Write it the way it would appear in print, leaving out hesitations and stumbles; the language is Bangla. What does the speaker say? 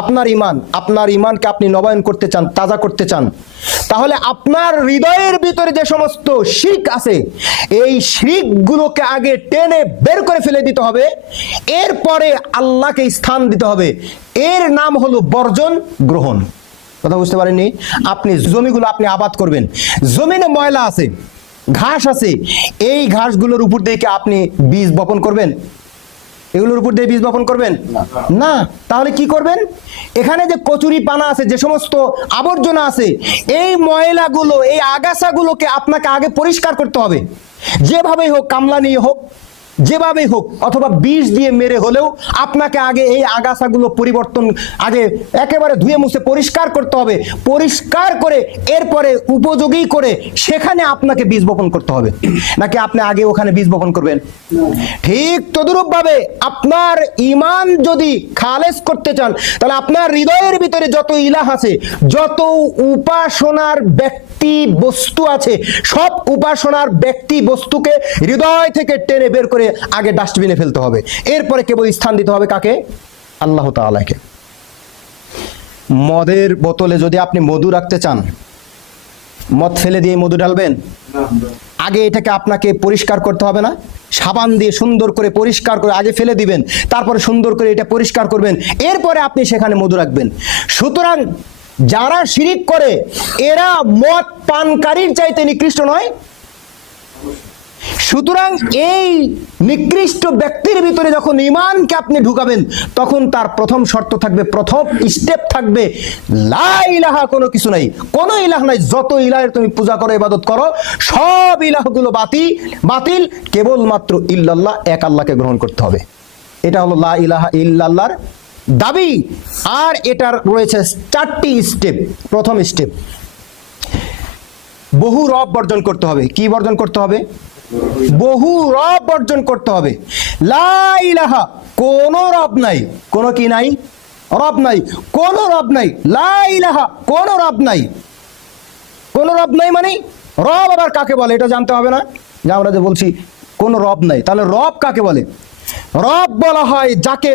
আপনার ইমানকে আপনি নবায়ন করতে চান, তাজা করতে চান, তাহলে আপনার হৃদয়ের ভিতরে যে সমস্ত শিরক আছে এই শিরকগুলোকে আগে টেনে বের করে ফেলে দিতে হবে, এরপরে আল্লাহকে স্থান দিতে হবে। এর নাম হলো বর্জন গ্রহণ। কথা বুঝতে পারেননি? আপনি জমিগুলো আপনি আবাদ করবেন, জমিনে ময়লা আছে, ঘাস আছে, এই ঘাসগুলোর উপর দিয়ে কি আপনি বীজ বপন করবেন? এগুলোর উপর দিয়ে বীজ বপন করবেন না। তাহলে কি করবেন? এখানে যে কচুরি পানা আছে, যে সমস্ত আবর্জনা আছে, এই ময়লাগুলো, এই আগাছাগুলোকে আপনাকে আগে পরিষ্কার করতে হবে। যেভাবেই হোক, কামলা নিয়ে হোক, যেভাবেই হোক, অথবা বিষ দিয়ে মেরে হলেও আপনাকে আগে এই আগাছাগুলো পরিবর্তন, আগে একেবারে ধুয়ে মুছে পরিষ্কার করতে হবে। পরিষ্কার করে এরপরে উপযোগী করে সেখানে আপনাকে বীজ বপন করতে হবে। নাকি আপনি আগে ওখানে বীজ বপন করবেন? ঠিক তদুরূপ ভাবে আপনার ঈমান যদি খালেস করতে চান, তাহলে আপনার হৃদয়ের ভিতরে যত ইলাহ আছে, যত উপাসনার ব্যক্তি বস্তু আছে, সব উপাসনার ব্যক্তি বস্তুকে হৃদয় থেকে টেনে বের করে আগে ডাস্টবিনে ফেলতে হবে। এরপরে কেবল স্থান দিতে হবে কাকে? আল্লাহ তাআলাকে। মদের বোতলে যদি আপনি মধু রাখতে চান, মদ ফেলে দিয়ে মধু ঢালবেন? আগে এটাকে আপনাকে পরিষ্কার করতে হবে না? সাবান দিয়ে সুন্দর করে পরিষ্কার করে আগে ফেলে দিবেন, তারপরে সুন্দর করে এটা পরিষ্কার করবেন, এরপরে আপনি সেখানে মধু রাখবেন। সুতরাং যারা শিরিক করে এরা মদ পানকারীর চাইতে নিকৃষ্ট নয়। সুতরাং এই নিকৃষ্ট ব্যক্তির ভিতরে যখন ঈমানকে আপনি ঢুকাবেন, তখন তার প্রথম শর্ত থাকবে, প্রথম স্টেপ থাকবে, লা ইলাহা, কোনো কিছু নাই, কোনো ইলাহ নাই। যত ইলাহের তুমি পূজা করো, ইবাদত করো, সব ইলাহগুলো বাতিল, কেবলমাত্র ইল্লাল্লাহ, এক আল্লাহকে গ্রহণ করতে হবে। এটা হলো লা ইলাহা ইল্লাল্লাহর দাবি। আর এটার রয়েছে 4টি স্টেপ। প্রথম স্টেপ, বহু রব বর্জন করতে হবে। কি বর্জন করতে হবে? বহু রব বর্জন করতে হবে। লা ইলাহা, কোন রব নাই, কোন কি নাই? রব নাই, কোন রব নাই। লা ইলাহা, কোন রব নাই। কোন রব নাই মানে রব আবার কাকে বলে এটা জানতে হবে না? যে আমরা যে বলছি কোন রব নাই, তাহলে রব কাকে বলে? রব বলা হয় যাকে